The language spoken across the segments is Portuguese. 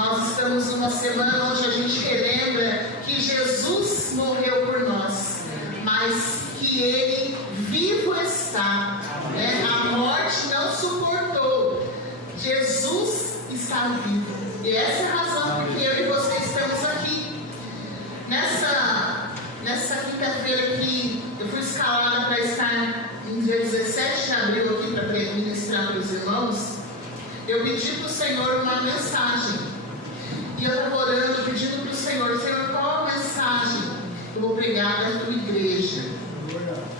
Nós estamos numa semana onde a gente relembra que Jesus morreu por nós, mas que Ele vivo está, né? A morte não suportou. Jesus está vivo. E essa é a razão porque eu e você estamos aqui. Nessa quinta-feira que eu fui escalada para estar no dia 17 de abril aqui para ministrar para os irmãos, eu pedi para o Senhor uma mensagem. E eu estava orando, pedindo para o Senhor, qual a mensagem eu vou pregar na tua igreja?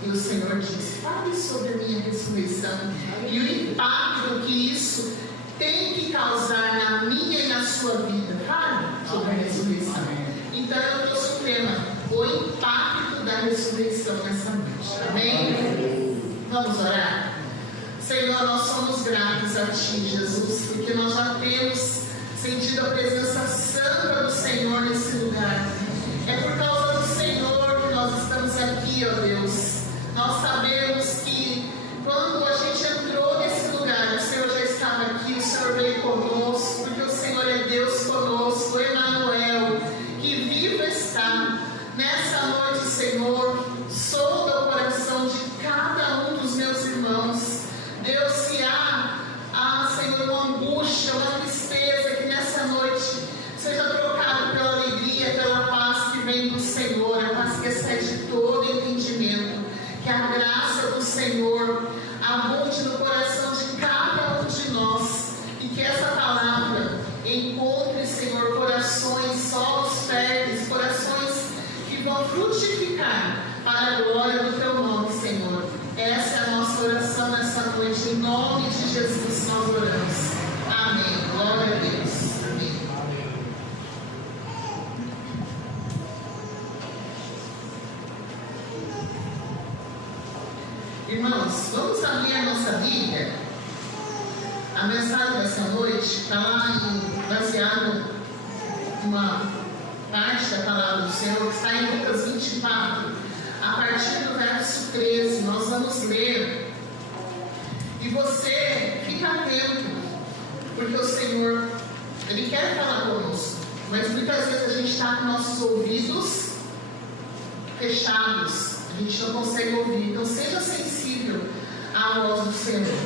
E o Senhor disse, fale sobre a minha ressurreição e o impacto que isso tem que causar na minha e na sua vida. Fale sobre a ressurreição. Então eu trouxe o tema, o impacto da ressurreição nessa noite. Amém? Vamos orar? Senhor, nós somos gratos a Ti, Jesus, porque nós já temos sentido a presença santa do Senhor nesse lugar. É por causa do Senhor que nós estamos aqui, ó Deus. Nós sabemos que quando a gente entrou nesse lugar, o Senhor já estava aqui, o Senhor veio conosco, porque o Senhor é Deus conosco, o Emanuel, que vivo está. Nessa noite, Senhor, solta o coração de cada um dos meus irmãos. Deus, se há, Senhor, uma angústia, uma tristeza, que nessa noite seja trocado pela alegria, pela paz que vem do Senhor, a paz que excede todo entendimento. Que a graça do Senhor abunde no coração de cada um de nós e que essa palavra encontre, Senhor, corações solos férteis, corações que vão frutificar para a glória do Teu nome, Senhor. Essa é a nossa oração nessa noite, em nome de Jesus nós oramos. Amém. Glória a Deus. Amém. Irmãos, vamos abrir a nossa Bíblia. A mensagem dessa noite está lá baseada em uma parte da palavra do Senhor que está em Lucas 24, a partir do verso 13. Nós vamos ler. E você fica atento, porque o Senhor, Ele quer falar conosco, mas muitas vezes a gente está com nossos ouvidos fechados. A gente não consegue ouvir, então seja sensível à voz do Senhor.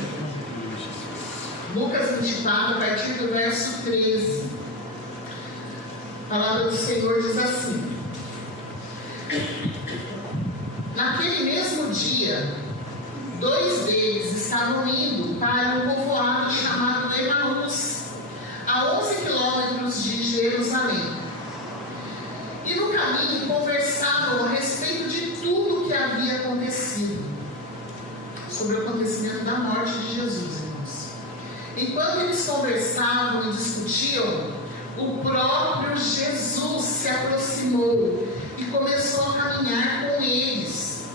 Lucas 24, a partir do verso 13. A palavra do Senhor diz assim: naquele mesmo dia, 2 deles estavam indo para um povoado chamado Emaús, a 11 quilômetros de Jerusalém. E no caminho conversavam a respeito de tudo o que havia acontecido, sobre o acontecimento da morte de Jesus, irmãos. Enquanto eles conversavam e discutiam, o próprio Jesus se aproximou e começou a caminhar com eles.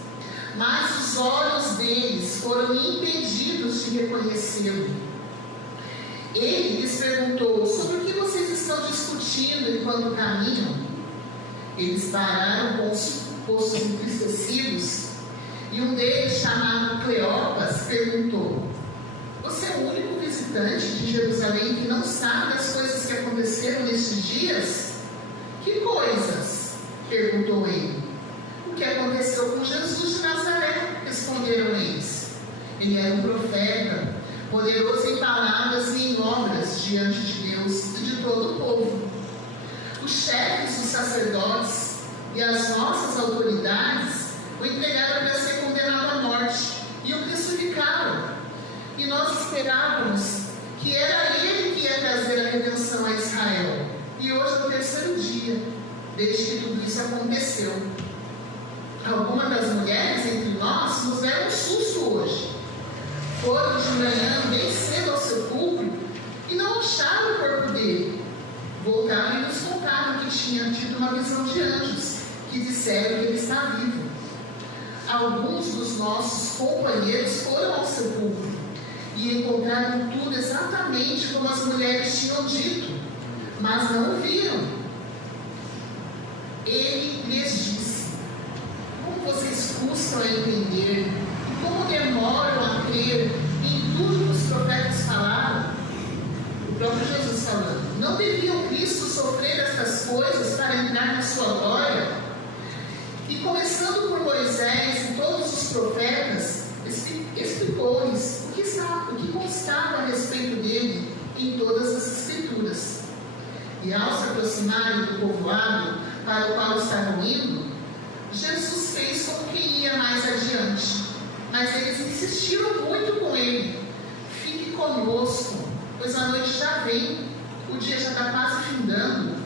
Mas os olhos deles foram impedidos de reconhecê-lo. Ele lhes perguntou: sobre o que vocês estão discutindo enquanto caminham? Eles pararam com os rostos entristecidos, e um deles, chamado Cleopas, perguntou: você é o único visitante de Jerusalém que não sabe as coisas que aconteceram nestes dias? Que coisas? Perguntou ele. O que aconteceu com Jesus de Nazaré? Responderam eles. Ele era um profeta, poderoso em palavras e em obras diante de Deus e de todo o povo. Os chefes dos sacerdotes e as nossas autoridades o entregaram para ser condenado à morte e o crucificaram. E nós esperávamos que era ele que ia trazer a redenção a Israel. E hoje é o 3º dia desde que tudo isso aconteceu. Algumas das mulheres entre nós nos deram um susto hoje. Foram de manhã bem cedo ao sepulcro e não acharam o corpo dele. Voltaram e nos contaram que tinham tido uma visão de anjos que disseram que ele está vivo. Alguns dos nossos companheiros foram ao sepulcro e encontraram tudo exatamente como as mulheres tinham dito, mas não o viram. Ele lhes disse: como vocês custam a entender e como demoram a crer em tudo que os profetas falaram? O próprio Jesus falando: não deviam crer coisas para entrar na sua glória? E começando por Moisés e todos os profetas, explicou-lhes o que constava a respeito dele em todas as Escrituras. E ao se aproximarem do povoado para o qual estavam indo, Jesus fez como que ia mais adiante. Mas eles insistiram muito com ele: fique conosco, pois a noite já vem, o dia já está quase findando.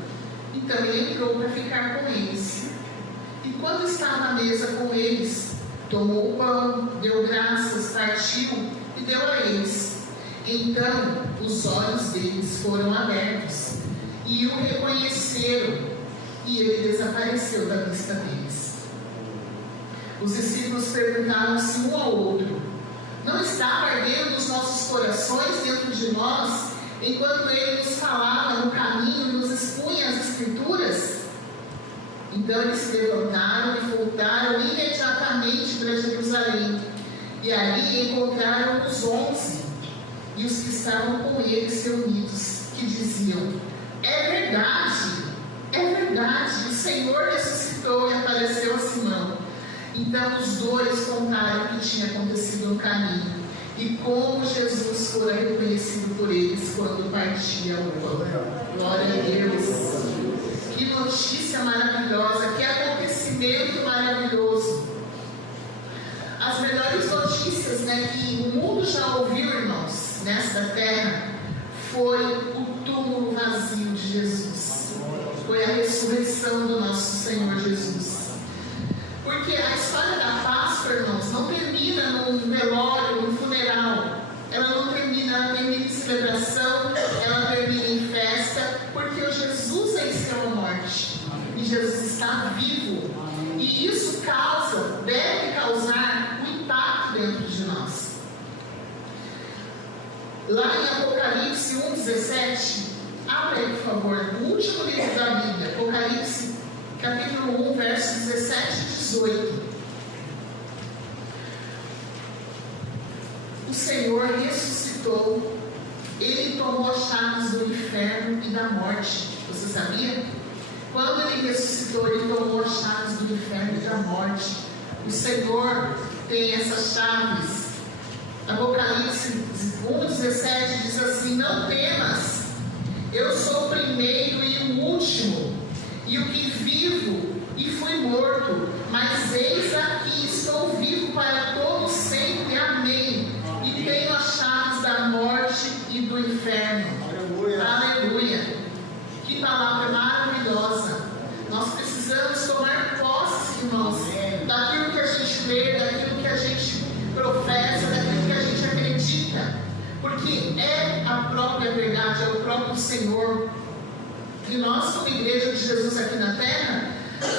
Então ele entrou para ficar com eles. E quando estava à mesa com eles, tomou o pão, deu graças, partiu e deu a eles. Então os olhos deles foram abertos e o reconheceram, e ele desapareceu da vista deles. Os discípulos perguntaram-se um ao outro: não estava ardendo os nossos corações dentro de nós, enquanto ele nos falava no caminho e nos expunha as Escrituras? Então eles se levantaram e voltaram imediatamente para Jerusalém. E ali encontraram os 11 e os que estavam com eles reunidos, que diziam: é verdade, o Senhor ressuscitou e apareceu a Simão. Então os dois contaram o que tinha acontecido no caminho e como Jesus fora reconhecido por eles quando partia o pão. Glória a Deus! Que notícia maravilhosa, que acontecimento maravilhoso. As melhores notícias, que o mundo já ouviu, irmãos, nesta terra, foi o túmulo vazio de Jesus. Foi a ressurreição do nosso Senhor Jesus. Porque a história da Páscoa, irmãos, não termina num velório, num funeral. Ela não termina, ela termina em celebração, ela termina em festa, porque o Jesus venceu a morte. E Jesus está vivo. E isso deve causar um impacto dentro de nós. Lá em Apocalipse 1,17, abre aí, por favor, o último livro da Bíblia, Apocalipse, capítulo 1, versos 17 e 18. O Senhor ressuscitou, Ele tomou as chaves do inferno e da morte. Você sabia? Quando Ele ressuscitou, Ele tomou as chaves do inferno e da morte. O Senhor tem essas chaves. Apocalipse 1,17 diz assim: não temas, eu sou o primeiro e o último, e o que vivo e fui morto, mas eis aqui, estou vivo para todo sempre, amém, e tenho as chaves da morte e do inferno. Aleluia! Aleluia! Que palavra maravilhosa! Nós precisamos tomar posse, irmãos, daquilo que a gente lê, daquilo que a gente professa, daquilo que a gente acredita, porque é a própria verdade, é o próprio Senhor. E nós, como igreja de Jesus aqui na terra,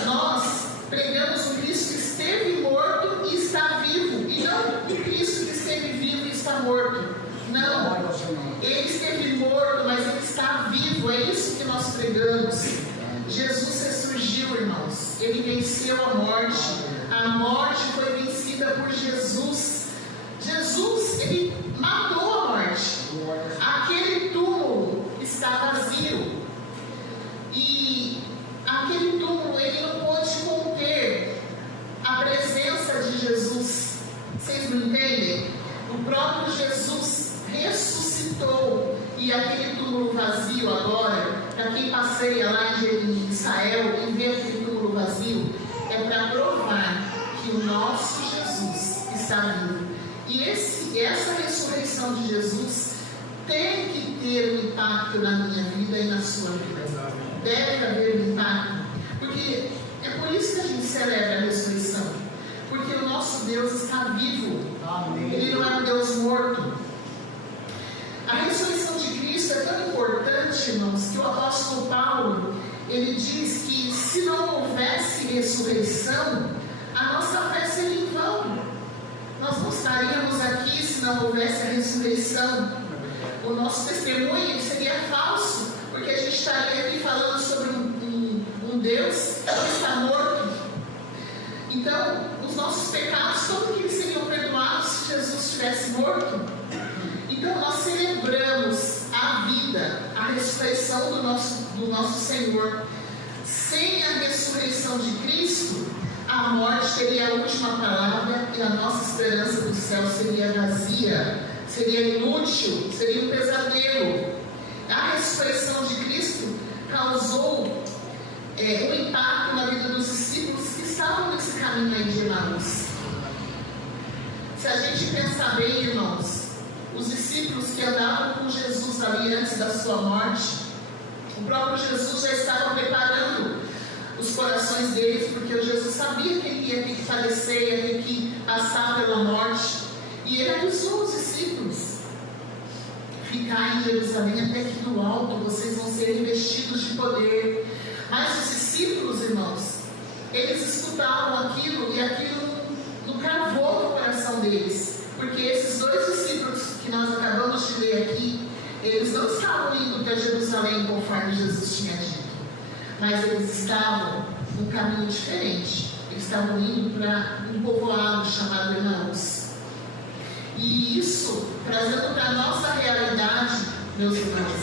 nós pregamos um Cristo que esteve morto e está vivo, e não um Cristo que esteve vivo e está morto. Não, Ele esteve morto, mas Ele está vivo. É isso que nós pregamos. Jesus ressurgiu, irmãos. Ele venceu a morte. A morte foi vencida por Jesus. Jesus, Ele matou a morte. Aquele túmulo está vazio. E aquele túmulo, ele não pôde conter a presença de Jesus. Vocês não entendem? O próprio Jesus ressuscitou. E aquele túmulo vazio agora, para quem passeia lá em Israel e vê aquele túmulo vazio, é para provar que o nosso Jesus está vivo. E essa ressurreição de Jesus tem que ter um impacto na minha vida e na sua vida. Deve haver um impacto. Porque é por isso que a gente celebra a ressurreição. Porque o nosso Deus está vivo. Amém. Ele não é um Deus morto. A ressurreição de Cristo é tão importante, irmãos, que o apóstolo Paulo, ele diz que se não houvesse ressurreição, a nossa fé seria em vão. Nós não estaríamos aqui se não houvesse a ressurreição. O nosso testemunho seria falso, porque a gente estaria aqui falando sobre um Deus que está morto. Então, os nossos pecados, como que eles seriam perdoados se Jesus estivesse morto? Então, nós celebramos a vida, a ressurreição do nosso Senhor. Sem a ressurreição de Cristo, a morte teria a última palavra e a nossa esperança do céu seria vazia, seria inútil, seria um pesadelo. A ressurreição de Cristo causou um impacto na vida dos discípulos que estavam nesse caminho aí de Emaús. Se a gente pensar bem, irmãos, os discípulos que andavam com Jesus ali antes da sua morte, o próprio Jesus já estava preparando os corações deles, porque o Jesus sabia que ele ia ter que falecer, ia ter que passar pela morte, e ele avisou os discípulos: ficar em Jerusalém até que do alto vocês vão ser investidos de poder. Mas os discípulos, irmãos, eles escutavam aquilo e aquilo não cravou no coração deles, porque esses dois discípulos que nós acabamos de ler aqui, eles não estavam indo para Jerusalém conforme Jesus tinha dito, mas eles estavam num caminho diferente. Eles estavam indo para um povoado chamado Emaús. E isso, trazendo para a nossa realidade, meus irmãos,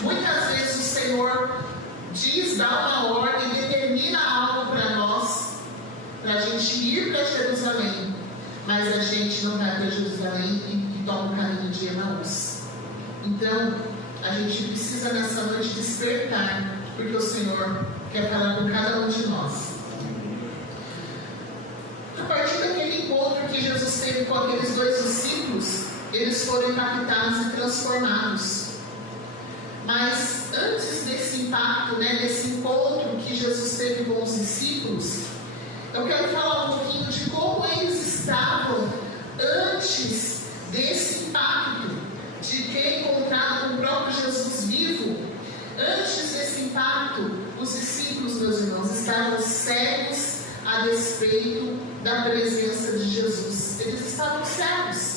muitas vezes o Senhor diz, dá uma ordem, determina algo para nós, para a gente ir para Jerusalém, mas a gente não vai para Jerusalém e toma o caminho de Emaús. Então, a gente precisa nessa noite despertar, porque o Senhor quer falar com cada um de nós. A partir daquele encontro que Jesus teve com aqueles dois discípulos, eles foram impactados e transformados. Mas antes desse impacto, desse encontro que Jesus teve com os discípulos, eu quero falar um pouquinho de como eles estavam antes desse impacto, de ter encontrado com o próprio Jesus vivo. Antes desse impacto, os discípulos, meus irmãos, estavam cegos a despeito da presença de Jesus. Eles estavam cegos.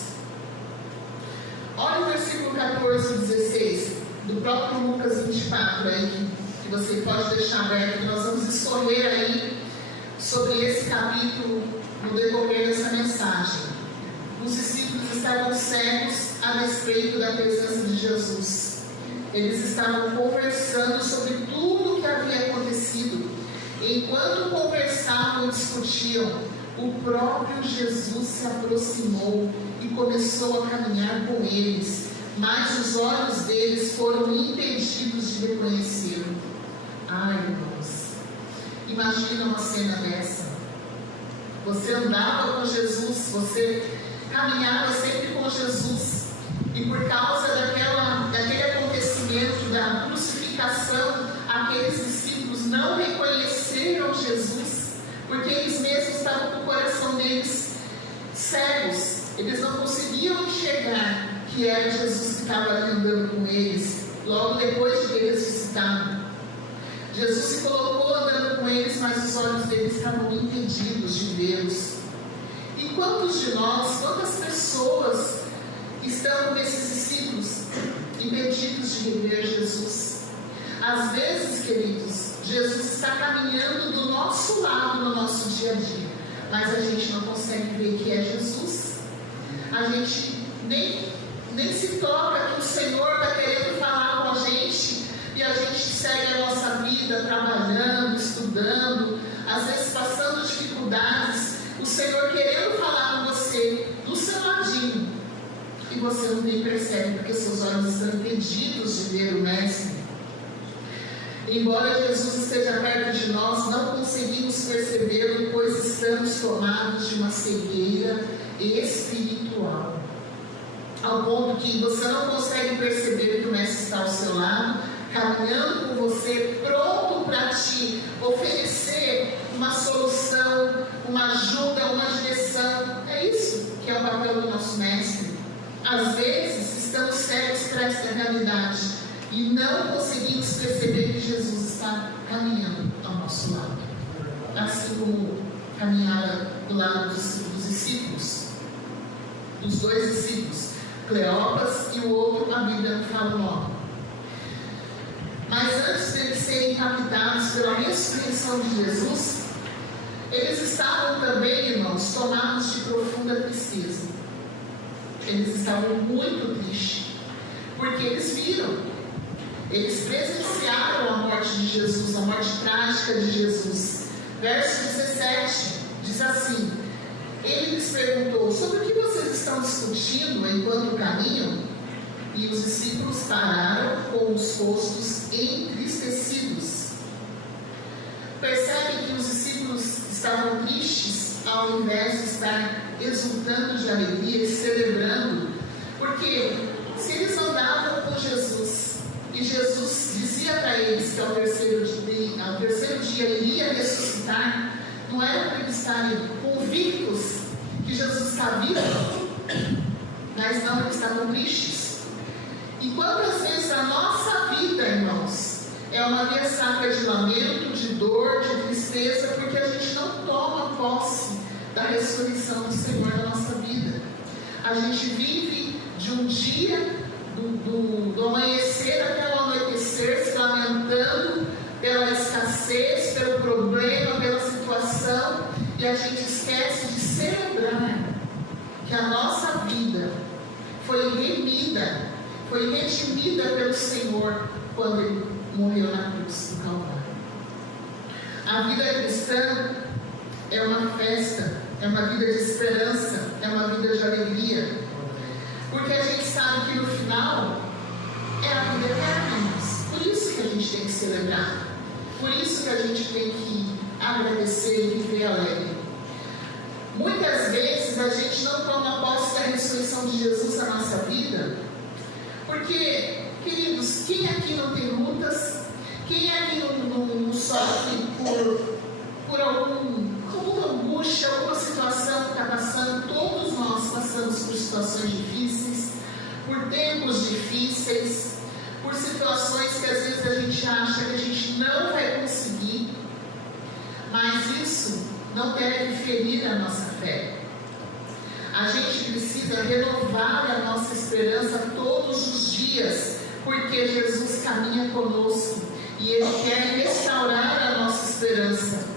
Olha o versículo 14 e 16 do próprio Lucas 24 aí, que você pode deixar aberto. Nós vamos escolher aí sobre esse capítulo no decorrer dessa mensagem. Os discípulos estavam cegos a despeito da presença de Jesus. Eles estavam conversando sobre tudo o que havia acontecido. Enquanto conversavam e discutiam, o próprio Jesus se aproximou e começou a caminhar com eles, mas os olhos deles foram impedidos de reconhecê-lo. Ai, irmãos, imagina uma cena dessa. Você andava com Jesus, você caminhava sempre com Jesus, e por causa daquele acontecimento da crucificação, aqueles discípulos não reconheceram Jesus, porque eles mesmos estavam com o coração deles cegos. Eles não conseguiam enxergar que era Jesus que estava ali andando com eles, logo depois de ter ressuscitado. Jesus se colocou andando com eles, mas os olhos deles estavam impedidos de vê-los. E quantos de nós, quantas pessoas estão com esses discípulos impedidos de rever Jesus? Às vezes, queridos, Jesus está caminhando do nosso lado no nosso dia a dia, mas a gente não consegue ver que é Jesus. A gente nem se toca que o Senhor está querendo falar com a gente, e a gente segue a nossa vida trabalhando, estudando, às vezes passando dificuldades, o Senhor querendo falar com você do seu ladinho, e você não nem percebe, porque seus olhos estão impedidos de ver o Mestre. Embora Jesus esteja perto de nós, não conseguimos percebê-lo, pois estamos tomados de uma cegueira espiritual, ao ponto que você não consegue perceber que o Mestre está ao seu lado, caminhando com você, pronto para te oferecer uma solução, uma ajuda, uma direção. É isso que é o papel do nosso Mestre. Às vezes estamos cegos para essa realidade e não conseguimos perceber que Jesus está caminhando ao nosso lado, assim como caminhava do lado dos discípulos, dos dois discípulos, Cleopas e o outro, a Bíblia não fala o nome. Mas antes de eles serem impactados pela ressurreição de Jesus, eles estavam também, irmãos, tomados de profunda tristeza. Eles estavam muito tristes, porque eles viram, eles presenciaram a morte morte de Jesus, a morte trágica de Jesus. Verso 17 diz assim: ele lhes perguntou: sobre o que vocês estão discutindo enquanto caminham? E os discípulos pararam com os rostos entristecidos. Percebe que os discípulos estavam tristes ao invés de estar exultando de alegria e celebrando, porque se eles andavam com Jesus e Jesus dizia para eles que ao terceiro dia iria ressuscitar, não era para eles estarem convictos que Jesus está vivo, mas não, eles estavam tristes. E quantas vezes a nossa vida, irmãos, é uma via sacra de lamento, de dor, de tristeza, porque a gente não toma posse da ressurreição do Senhor na nossa vida. A gente vive de um dia, do amanhecer até o anoitecer, se lamentando pela escassez, pelo problema, pela situação, e a gente esquece de celebrar que a nossa vida foi remida, foi redimida pelo Senhor quando Ele morreu na cruz do Calvário. A vida cristã é uma festa, é uma vida de esperança, é uma vida de alegria, porque a gente sabe que no final é a vida eterna, irmãos. Por isso que a gente tem que celebrar, por isso que a gente tem que agradecer e viver alegre. Muitas vezes a gente não toma posse da ressurreição de Jesus na nossa vida, porque, queridos, quem aqui não tem lutas? Quem aqui não sofre por alguma angústia, alguma situação que está passando? Todos nós passamos por situações difíceis, por tempos difíceis, por situações que às vezes a gente acha que a gente não vai conseguir, mas isso não deve ferir a nossa fé. A gente precisa renovar a nossa esperança todos os dias, porque Jesus caminha conosco e Ele quer restaurar a nossa esperança.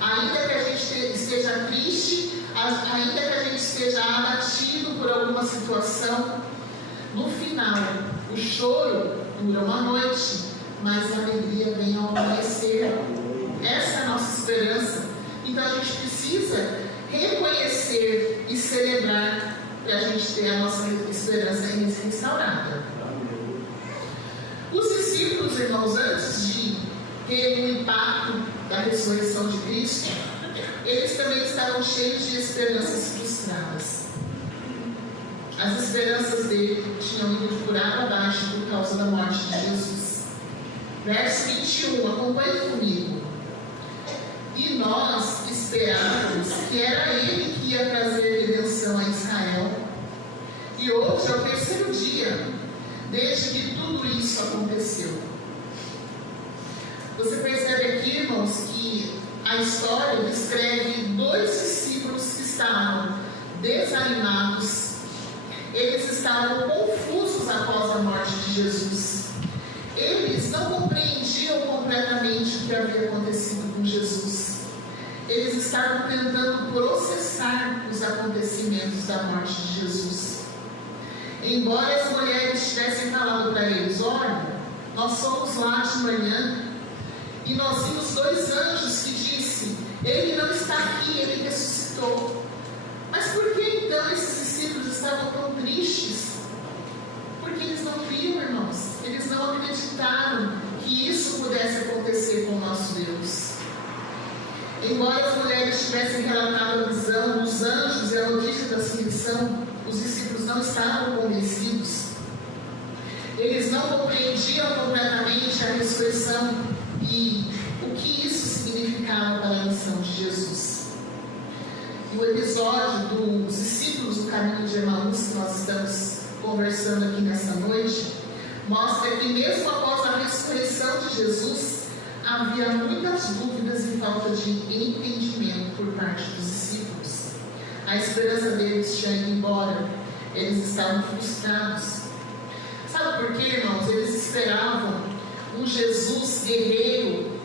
Ainda que a gente esteja triste, ainda que a gente esteja abatido por alguma situação, no final, o choro dura uma noite, mas a alegria vem ao amanhecer. Essa é a nossa esperança. Então a gente precisa reconhecer e celebrar para a gente ter a nossa esperança restaurada. Os discípulos, irmãos, antes de ter o impacto da ressurreição de Cristo, eles também estavam cheios de esperanças frustradas. As esperanças dele tinham ido por água abaixo por causa da morte de Jesus. Verso 21, acompanhe comigo. E nós esperávamos que era Ele que ia trazer redenção a Israel. E hoje é o terceiro dia desde que tudo isso aconteceu. Você percebe aqui, irmãos, que a história descreve dois discípulos que estavam desanimados. Eles estavam confusos após a morte de Jesus. Eles não compreendiam completamente o que havia acontecido com Jesus. Eles estavam tentando processar os acontecimentos da morte de Jesus. Embora as mulheres tivessem falado para eles: olha, nós fomos lá de manhã e nós vimos dois anjos que disse: Ele não está aqui, Ele ressuscitou. Mas por que então esses discípulos estavam tão tristes? Porque eles não viram, irmãos. Eles não acreditaram que isso pudesse acontecer com o nosso Deus. Embora as mulheres tivessem relatado a visão dos anjos e a notícia da ressurreição, os discípulos não estavam convencidos. Eles não compreendiam completamente a ressurreição e o que isso significava para a missão de Jesus. O episódio dos discípulos do caminho de Emaús, que nós estamos conversando aqui nessa noite, mostra que mesmo após a ressurreição de Jesus, havia muitas dúvidas e falta de entendimento por parte dos discípulos. A esperança deles tinha ido embora, eles estavam frustrados. Sabe por quê, irmãos? Eles esperavam um Jesus guerreiro,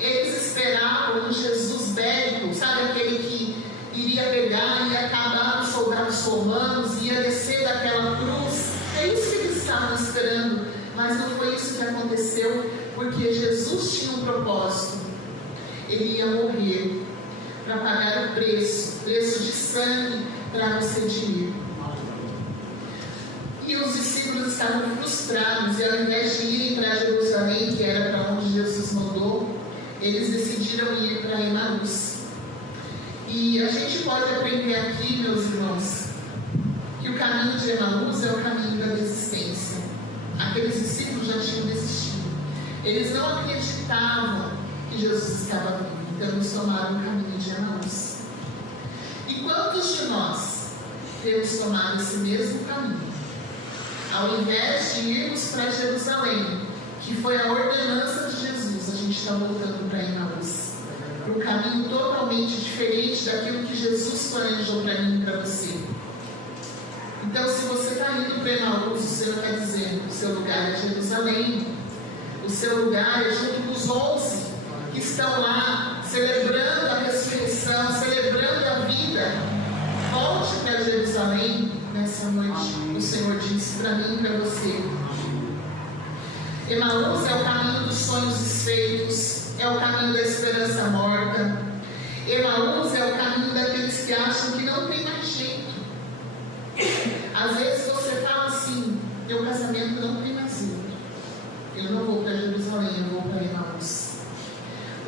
eles esperavam um Jesus bélico, sabe, aquele que iria pegar e acabar os soldados romanos, ia descer daquela cruz. É isso que eles estavam esperando, mas não foi isso que aconteceu. porque Jesus tinha um propósito. Ele ia morrer para pagar o preço de sangue para nos redimir. E os discípulos estavam frustrados, e ao invés de irem para Jerusalém, que era para onde Jesus mandou, eles decidiram ir para Emaús. E a gente pode aprender aqui, meus irmãos, que o caminho de Emaús é o caminho da desistência. Aqueles discípulos já tinham desistido. Eles não acreditavam que Jesus estava vivo, então eles tomaram o caminho de Emaús. E quantos de nós temos tomado esse mesmo caminho? Ao invés de irmos para Jerusalém, que foi a ordenança de Jesus, a gente está voltando para Emaús, para um caminho totalmente diferente daquilo que Jesus planejou para mim e para você. Então, se você está indo para Emaús, o Senhor está dizendo que o seu lugar é Jerusalém, o seu lugar é junto com os 11 que estão lá celebrando a ressurreição, celebrando a vida. Volte para Jerusalém nessa noite. O Senhor disse para mim e para você. Emaús é o caminho dos sonhos desfeitos, é o caminho da esperança morta. Emaús é o caminho daqueles que acham que não tem mais jeito. Às vezes você fala assim: meu casamento não tem mais jeito, eu não vou para Jerusalém, eu vou para Emaús.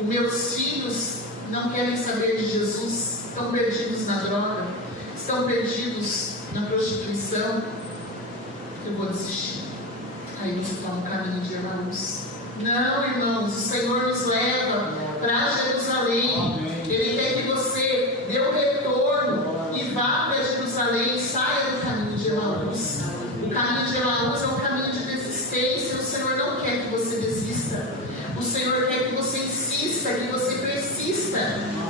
Os meus filhos não querem saber de Jesus, estão perdidos na droga, estão perdidos na prostituição, eu vou desistir. Aí você está no caminho de Emaús. Não, irmãos, o Senhor nos leva para Jerusalém. Ele quer que você dê o retorno e vá para Jerusalém, saia do caminho de Emaús. O caminho de Emaús é um caminho de desistência. O Senhor não quer que você desista. O Senhor quer que você insista, que você persista,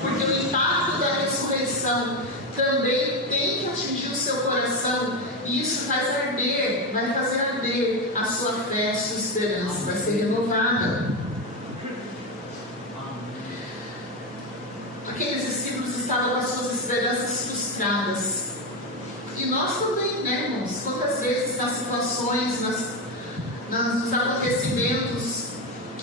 porque o impacto da ressurreição também tem que atingir o seu coração, e isso faz arder, vai fazer arder a sua fé, a sua esperança, vai ser renovada. Aqueles discípulos estavam com as suas esperanças frustradas, e nós também, né, irmãos? Quantas vezes nas situações, nos acontecimentos,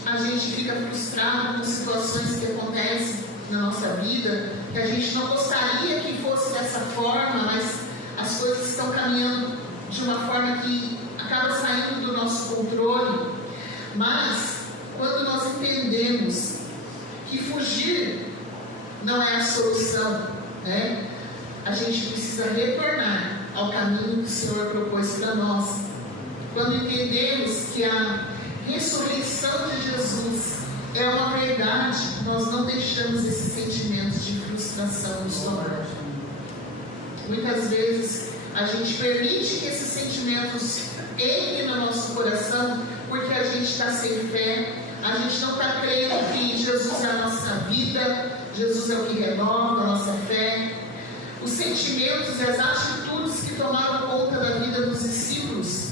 a gente fica frustrado com situações que acontecem na nossa vida, que a gente não gostaria que fosse dessa forma, mas as coisas estão caminhando de uma forma que acaba saindo do nosso controle. Mas quando nós entendemos que fugir não é a solução, né? A gente precisa retornar ao caminho que o Senhor propôs para nós. Quando entendemos que a ressurreição de Jesus é uma verdade, nós não deixamos esses sentimentos de frustração nos tomar. Muitas vezes a gente permite que esses sentimentos entrem no nosso coração porque a gente está sem fé, a gente não está crendo que Jesus é a nossa vida, Jesus é o que renova a nossa fé. Os sentimentos e as atitudes que tomaram conta da vida dos discípulos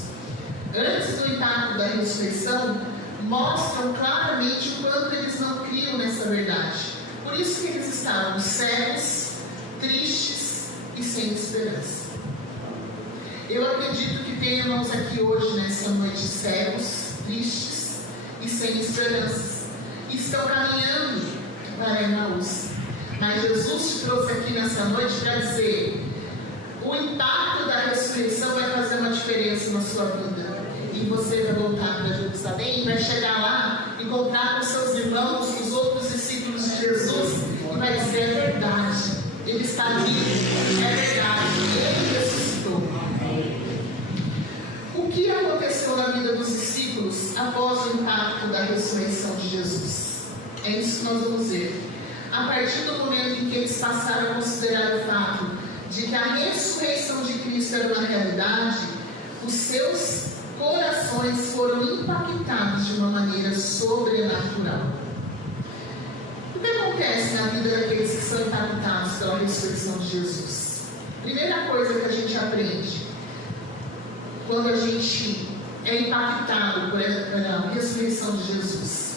antes do impacto da ressurreição mostram claramente o quanto eles não criam nessa verdade. Por isso que eles estavam cegos, tristes e sem esperança. Eu acredito que tem irmãos aqui hoje, nessa noite, cegos, tristes e sem esperanças, e estão caminhando para Emaús. Mas Jesus te trouxe aqui nessa noite para dizer: o impacto da ressurreição vai fazer uma diferença na sua vida. E você vai voltar para Jerusalém, vai chegar lá, encontrar com seus irmãos, os outros discípulos de Jesus, e vai dizer: é verdade, Ele está vivo, é verdade, Ele ressuscitou. O que aconteceu na vida dos discípulos após o impacto da ressurreição de Jesus? É isso que nós vamos ver. A partir do momento em que eles passaram a considerar o fato de que a ressurreição de Cristo era uma realidade, os seus corações foram impactados de uma maneira sobrenatural. O que acontece na vida daqueles que são impactados pela ressurreição de Jesus? Primeira coisa que a gente aprende quando a gente é impactado por a ressurreição de Jesus: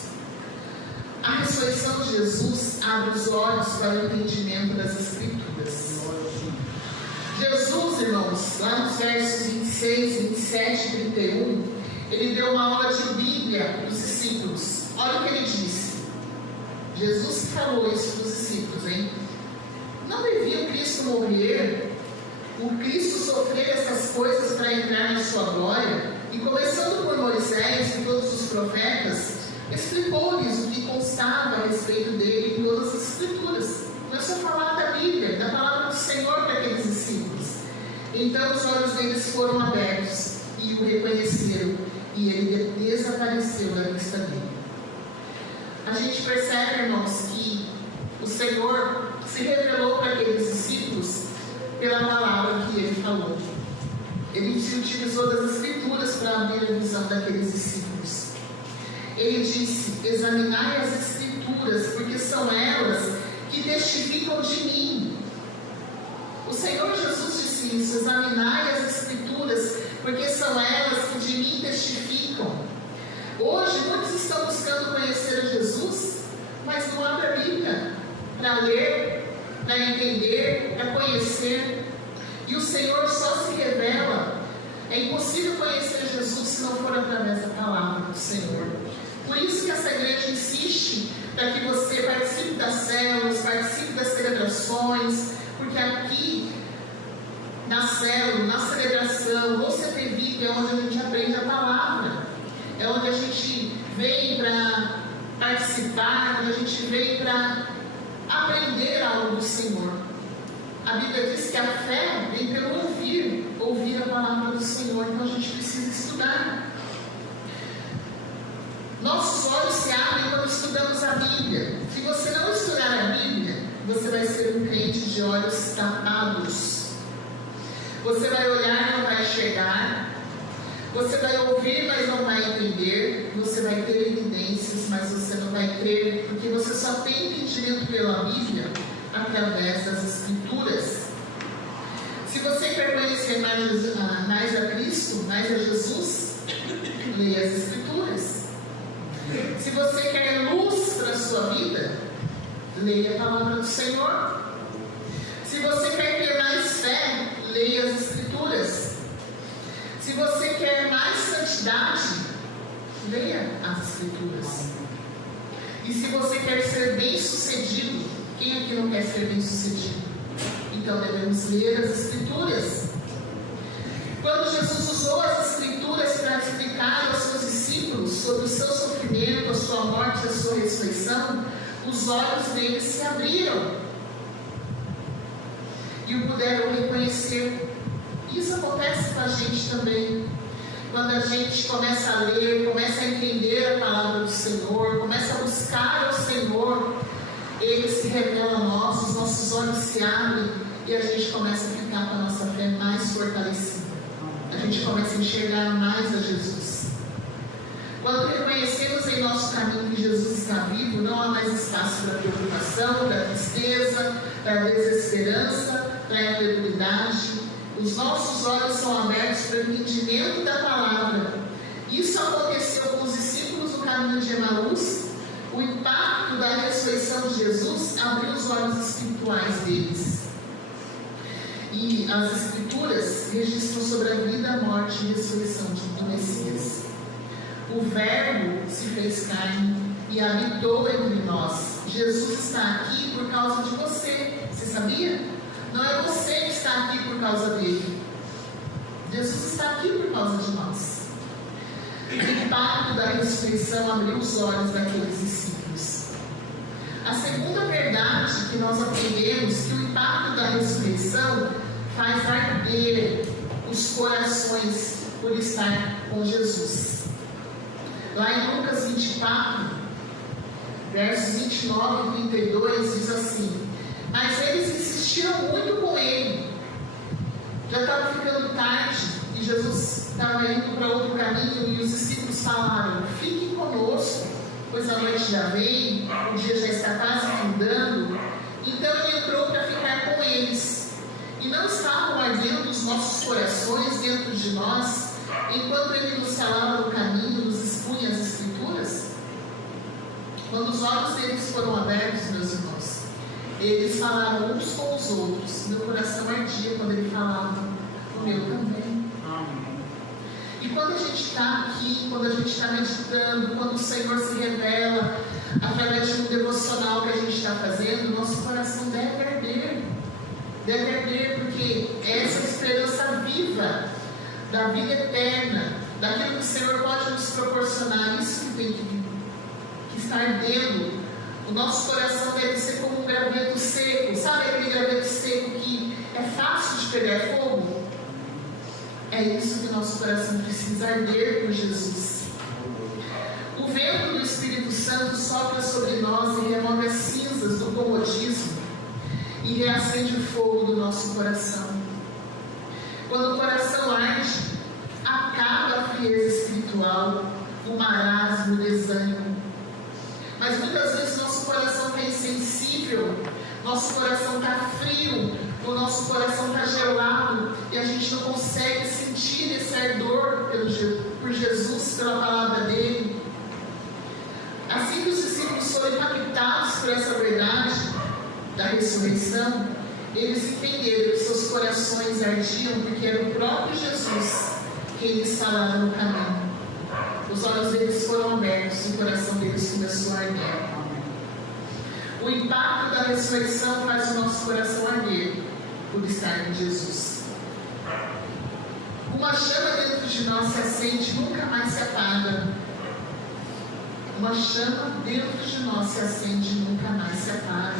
a ressurreição de Jesus abre os olhos para o entendimento das Escrituras. Jesus, irmãos, lá nos versos 26, 27 e 31, ele deu uma aula de Bíblia para os discípulos. Olha o que ele disse. Jesus que falou isso para os discípulos, hein? Não devia o Cristo morrer, o Cristo sofrer essas coisas para entrar na sua glória? E começando por Moisés e todos os profetas, explicou-lhes o que constava a respeito dele em todas as Escrituras. Começou a falar da Bíblia, da palavra do Senhor para aqueles discípulos. Então os olhos deles foram abertos e o reconheceram, e ele desapareceu da vista dele. A gente percebe, irmãos, que o Senhor se revelou para aqueles discípulos pela palavra que ele falou. Ele se utilizou das Escrituras para abrir a visão daqueles discípulos. Ele disse: examinai as Escrituras, porque são elas que testificam de mim. O Senhor Jesus disse isso: examinai as Escrituras, porque são elas que de mim testificam. Hoje muitos estão buscando conhecer a Jesus, mas não abrem a Bíblia para ler, para entender, para conhecer. E o Senhor só se revela. É impossível conhecer Jesus se não for através da palavra do Senhor. Por isso que essa igreja insiste para que você participe das células, participe das celebrações, porque aqui na célula, na celebração, no CPVIP é onde a gente aprende a palavra, é onde a gente vem para participar, onde a gente vem para aprender algo do Senhor. A Bíblia diz que a fé vem pelo ouvir a palavra do Senhor, então a gente precisa estudar. Nossos olhos se abrem quando estudamos a Bíblia. Se você não estudar a Bíblia, você vai ser um crente de olhos tapados. Você vai olhar e não vai enxergar. Você vai ouvir, mas não vai entender. Você vai ter evidências, mas você não vai crer, porque você só tem entendimento pela Bíblia através das Escrituras. Se você quer conhecer mais a Cristo, mais a Jesus, leia as Escrituras. Se você quer luz para a sua vida, leia a palavra do Senhor. Se você quer ter mais fé, leia as Escrituras. Se você quer mais santidade, leia as Escrituras. E se você quer ser bem-sucedido, quem aqui não quer ser bem-sucedido? Então devemos ler as Escrituras. Quando Jesus usou as Escrituras para explicar aos seus discípulos sobre o seu sofrimento, a sua morte e a sua ressurreição, os olhos deles se abriram e o puderam reconhecer. Isso acontece com a gente também. Quando a gente começa a ler, começa a entender a palavra do Senhor, começa a buscar ao Senhor, Ele se revela a nós, os nossos olhos se abrem e a gente começa a ficar com a nossa fé mais fortalecida. A gente começa a enxergar mais a Jesus. Quando reconhecemos em nosso caminho que Jesus está vivo, não há mais espaço para preocupação, para tristeza, para desesperança, para incredulidade. Os nossos olhos são abertos para o entendimento da palavra. Isso aconteceu com os discípulos no caminho de Emaús. O impacto da ressurreição de Jesus abriu os olhos espirituais deles. E as Escrituras registram sobre a vida, a morte e a ressurreição do Messias. O Verbo se fez carne e habitou entre nós. Jesus está aqui por causa de você. Você sabia? Não é você que está aqui por causa dele. Jesus está aqui por causa de nós. O impacto da ressurreição abriu os olhos daqueles discípulos. A segunda verdade que nós aprendemos que o impacto da ressurreição faz arder os corações por estar com Jesus. Lá em Lucas 24, versos 29 e 32, diz assim: mas eles insistiram muito com ele. Já estava ficando tarde e Jesus estava indo para outro caminho e os discípulos falaram: fiquem conosco, pois a noite já vem, o dia já está quase findando. Então ele entrou para ficar com eles. E não estavam ardendo os nossos corações dentro de nós, enquanto ele nos falava no caminho, nos expunha as Escrituras? Quando os olhos deles foram abertos, meus irmãos, eles falaram uns com os outros. Meu coração ardia quando ele falava, o meu também. E E quando a gente está aqui, quando a gente está meditando, quando o Senhor se revela através de um devocional que a gente está fazendo, nosso coração deve arder. Deve arder, porque essa esperança viva da vida eterna, daquilo que o Senhor pode nos proporcionar, isso que tem que estar ardendo. O nosso coração deve ser como um graveto seco. Sabe aquele graveto seco que é fácil de pegar fogo? É isso que o nosso coração precisa arder por Jesus. O vento do Espírito Santo sopra sobre nós e remove as cinzas do comodismo e reacende o fogo do nosso coração. Quando o coração arde, acaba a frieza espiritual, o marasmo, o desânimo. Mas muitas vezes nosso coração está insensível, nosso coração está frio, o nosso coração está gelado e a gente não consegue sentir esse ardor por Jesus, pela palavra dele. Assim que os discípulos foram impactados por essa verdade da ressurreição, eles entenderam que seus corações ardiam porque era o próprio Jesus que eles falaram no caminho. Os olhos deles foram abertos e o coração deles começou a arder. O impacto da ressurreição faz o nosso coração arder por estar com Jesus. Uma chama dentro de nós se acende e nunca mais se apaga. Uma chama dentro de nós se acende e nunca mais se apaga.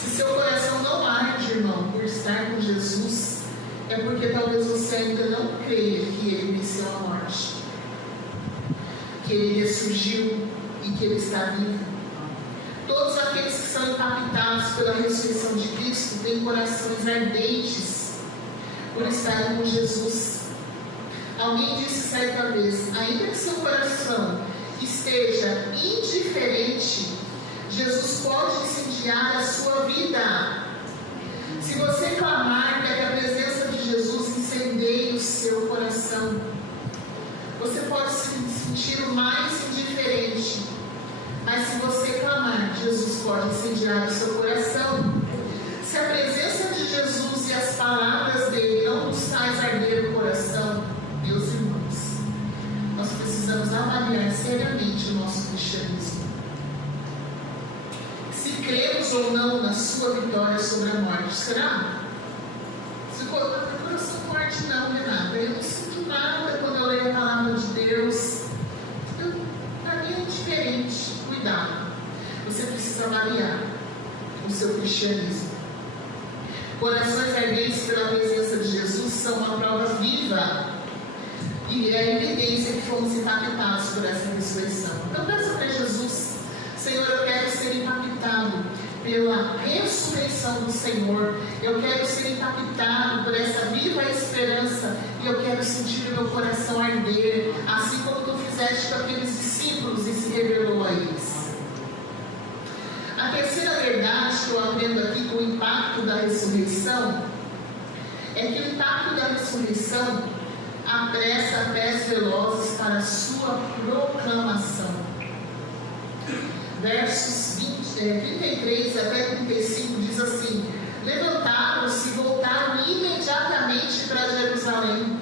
Se seu coração não arde, irmão, por estar com Jesus, é porque talvez você ainda não creia que Ele venceu a morte, que Ele ressurgiu e que Ele está vivo. Todos aqueles que são impactados pela ressurreição de Cristo têm corações ardentes por estarem com Jesus. Alguém disse certa vez: ainda que seu coração esteja indiferente, Jesus pode incendiar a sua vida. Se você clamar para que a presença de Jesus incendeie o seu coração, você pode se sentir o mais indiferente, mas se você clamar, Jesus pode incendiar o seu coração. Se a presença de Jesus e as palavras dele não nos faz arder o coração, meus irmãos, nós precisamos avaliar seriamente o nosso cristianismo. Se cremos ou não na sua vitória sobre a morte, será? Se o coração forte, não, Renata, eu não sinto nada quando eu leio a palavra de Deus. Para mim é diferente. Cuidado, você precisa avaliar o seu cristianismo. Corações ardentes pela presença de Jesus são uma prova viva e é a evidência que fomos impactados por essa ressurreição. Então peça para Jesus: Senhor, eu quero ser impactado pela ressurreição do Senhor, eu quero ser impactado por essa viva esperança e eu quero sentir o meu coração arder, assim como tu fizeste com aqueles discípulos e se revelou a eles. A terceira verdade que eu aprendo aqui com o impacto da ressurreição é que o impacto da ressurreição apressa pés velozes para a sua proclamação. Versos 33 até 35 diz assim: levantaram-se e voltaram imediatamente para Jerusalém.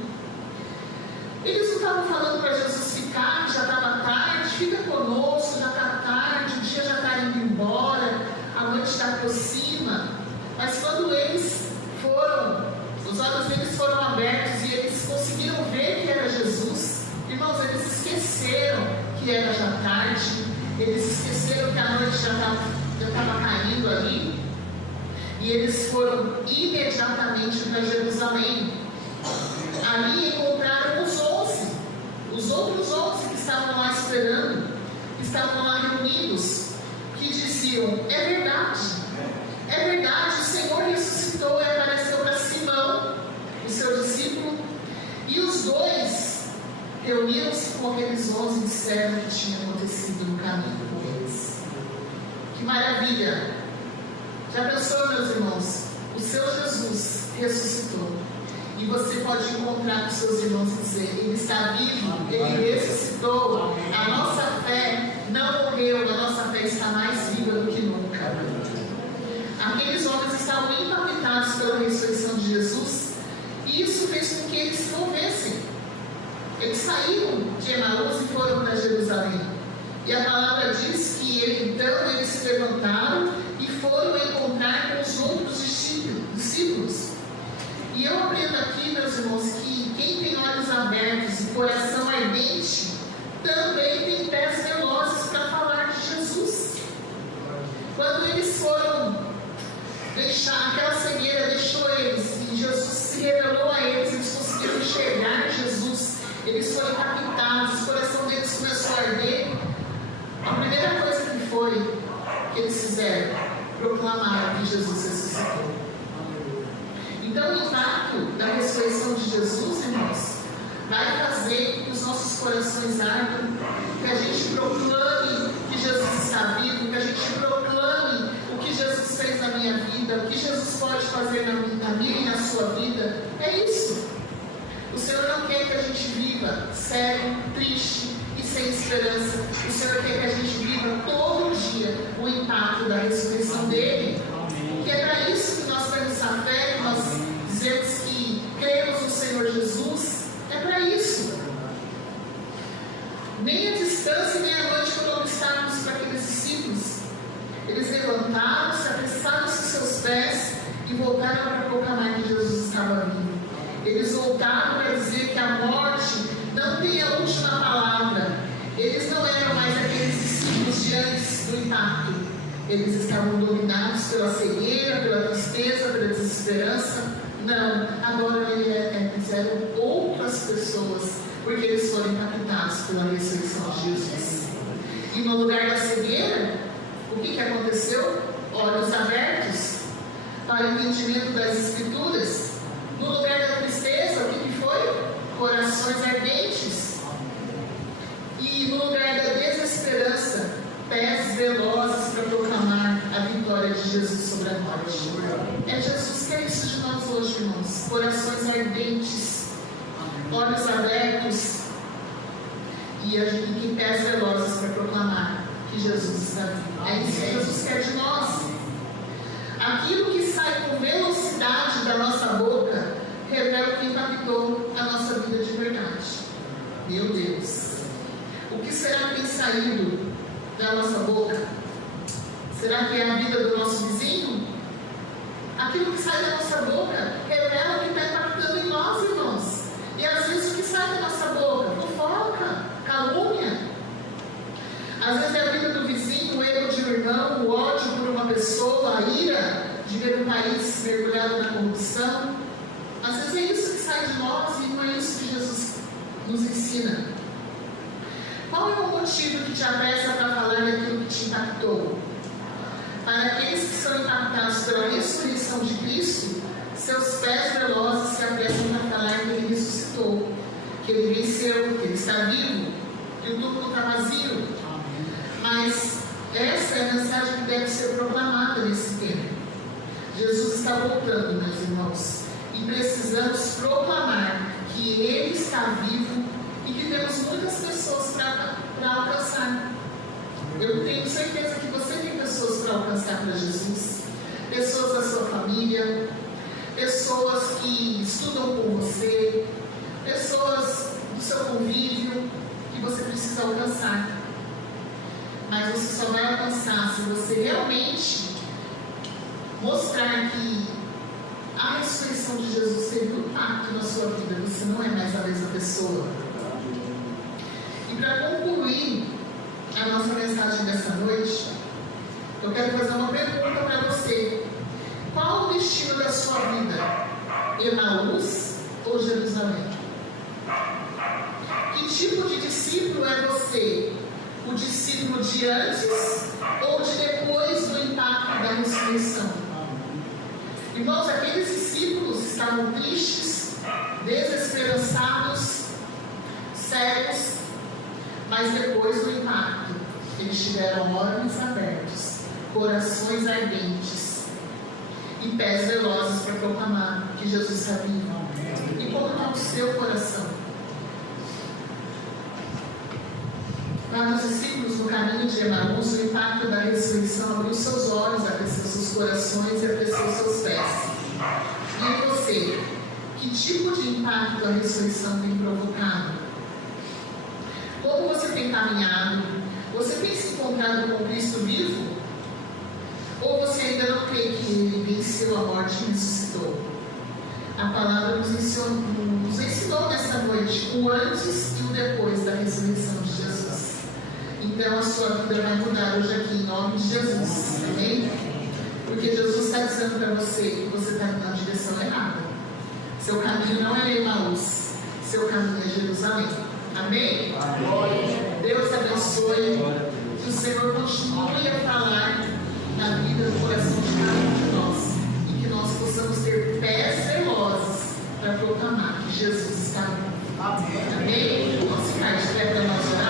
Eles não estavam falando para Jesus ficar, já estava tarde, fica conosco, já está tarde, o dia já está indo embora, a noite está aproxima. Mas quando eles foram, os olhos deles foram abertos e eles conseguiram ver que era Jesus, irmãos, eles esqueceram que era já tarde, eles esqueceram que a noite já estava caindo ali, e eles foram imediatamente para Jerusalém. Ali encontraram os outros 11 que estavam lá esperando, que estavam lá reunidos, que diziam: é verdade, o Senhor ressuscitou e apareceu para Simão, o seu discípulo, e os dois reuniram-se com aqueles 11 e disseram o que tinha acontecido no caminho com eles. Que maravilha! Já pensou, meus irmãos? O seu Jesus ressuscitou. E você pode encontrar com seus irmãos e dizer: Ele está vivo, Ele ressuscitou. A nossa fé não morreu, a nossa fé está mais viva do que nunca. Aqueles homens estavam impactados pela ressurreição de Jesus, e isso fez com que eles se movessem. Eles saíram de Emaús e foram para Jerusalém. E a palavra diz que então eles se levantaram e foram encontrar com os outros discípulos. E eu aprendo aqui, meus irmãos, que quem tem olhos abertos e coração ardente também tem pés velozes para falar de Jesus. Quando eles foram deixar, aquela cegueira deixou eles e Jesus se revelou a eles, eles conseguiram enxergar Jesus, eles foram captados, o coração deles começou a arder. A primeira coisa que foi que eles fizeram, proclamaram que Jesus ressuscitou. Então o impacto da ressurreição de Jesus, irmãos, vai fazer que os nossos corações ardam, que a gente proclame que Jesus está vivo, que a gente proclame o que Jesus fez na minha vida, o que Jesus pode fazer na minha e na sua vida. É isso. O Senhor não quer que a gente viva cego, triste e sem esperança. O Senhor quer que a gente viva todo dia o impacto da ressurreição dele. Que é para isso que nós temos a fé, que nós dizemos que cremos no Senhor Jesus. É para isso. Nem a distância nem a noite foram obstáculos para aqueles discípulos. Eles levantaram-se, apressaram-se seus pés e voltaram para proclamar que Jesus estava vivo. Eles voltaram para dizer que a morte não tem a última palavra. Eles não eram mais aqueles discípulos de antes do impacto. Eles estavam dominados pela cegueira, pela tristeza, pela desesperança. Não, agora eles eram outras pessoas, porque eles foram impactados pela ressurreição de Jesus. E no lugar da cegueira, o que aconteceu? Olhos abertos para o entendimento das Escrituras. No lugar da tristeza, o que foi? Corações ardentes. E no lugar da desesperança, pés velozes para proclamar a vitória de Jesus sobre a morte. É Jesus que é isso de nós hoje, irmãos. Corações ardentes, olhos abertos e pés velozes para proclamar que Jesus está vivo. É isso que Jesus quer de nós. Aquilo que sai com velocidade da nossa boca revela o que impactou a nossa vida de verdade. Meu Deus! O que será que tem saído da nossa boca? Será que é a vida do nosso vizinho? Aquilo que sai da nossa boca revela o que está impactando em nós, irmãos. E às vezes o que sai da nossa boca? Fofoca, calúnia. Às vezes é a vida do vizinho, o erro de um irmão, o ódio por uma pessoa, a ira de ver um país mergulhado na corrupção. Às vezes é isso que sai de nós e não é isso que Jesus nos ensina. Qual é o motivo que te apressa para falar daquilo que te impactou? Para aqueles que são impactados pela ressurreição de Cristo, seus pés velozes se apressam para falar que Ele ressuscitou, que Ele venceu, que Ele está vivo, que o túmulo está vazio. Mas essa é a mensagem que deve ser proclamada nesse tempo. Jesus está voltando, meus irmãos, e precisamos proclamar que Ele está vivo e que temos muitas pessoas para alcançar. Eu tenho certeza que você tem pessoas para alcançar para Jesus, pessoas da sua família, pessoas que estudam com você, pessoas do seu convívio que você precisa alcançar. Mas você só vai alcançar se você realmente mostrar que a ressurreição de Jesus teve um impacto na sua vida. Você não é mais a mesma pessoa. E para concluir a nossa mensagem dessa noite, eu quero fazer uma pergunta para você. Qual o destino da sua vida? Emaús ou Jerusalém? Que tipo de discípulo é você? O discípulo de antes ou de depois do impacto da ressurreição? Irmãos, aqueles discípulos estavam tristes, desesperançados, cegos, mas depois do impacto, eles tiveram olhos abertos, corações ardentes e pés velozes para proclamar que Jesus está vivo. E como está o seu coração? Para os discípulos no caminho de Emaús, o impacto da ressurreição abriu seus olhos, aqueceu seus corações e aqueceu seus pés. E em você, que tipo de impacto a ressurreição tem provocado tem caminhado? Você tem se encontrado com Cristo vivo? Ou você ainda não crê que Ele venceu a morte e ressuscitou? A palavra nos ensinou nesta noite o antes e o depois da ressurreição de Jesus. Então a sua vida vai mudar hoje aqui em nome de Jesus. Amém? Porque Jesus está dizendo para você que você está indo na direção errada. Seu caminho não é Emaús, seu caminho é Jerusalém. Amém? Deus abençoe. Que o Senhor continue a falar na vida, no coração de cada um de nós. E que nós possamos ter pés velozes para proclamar que Jesus está vivo. Amém? Vamos ficar de pé para nós.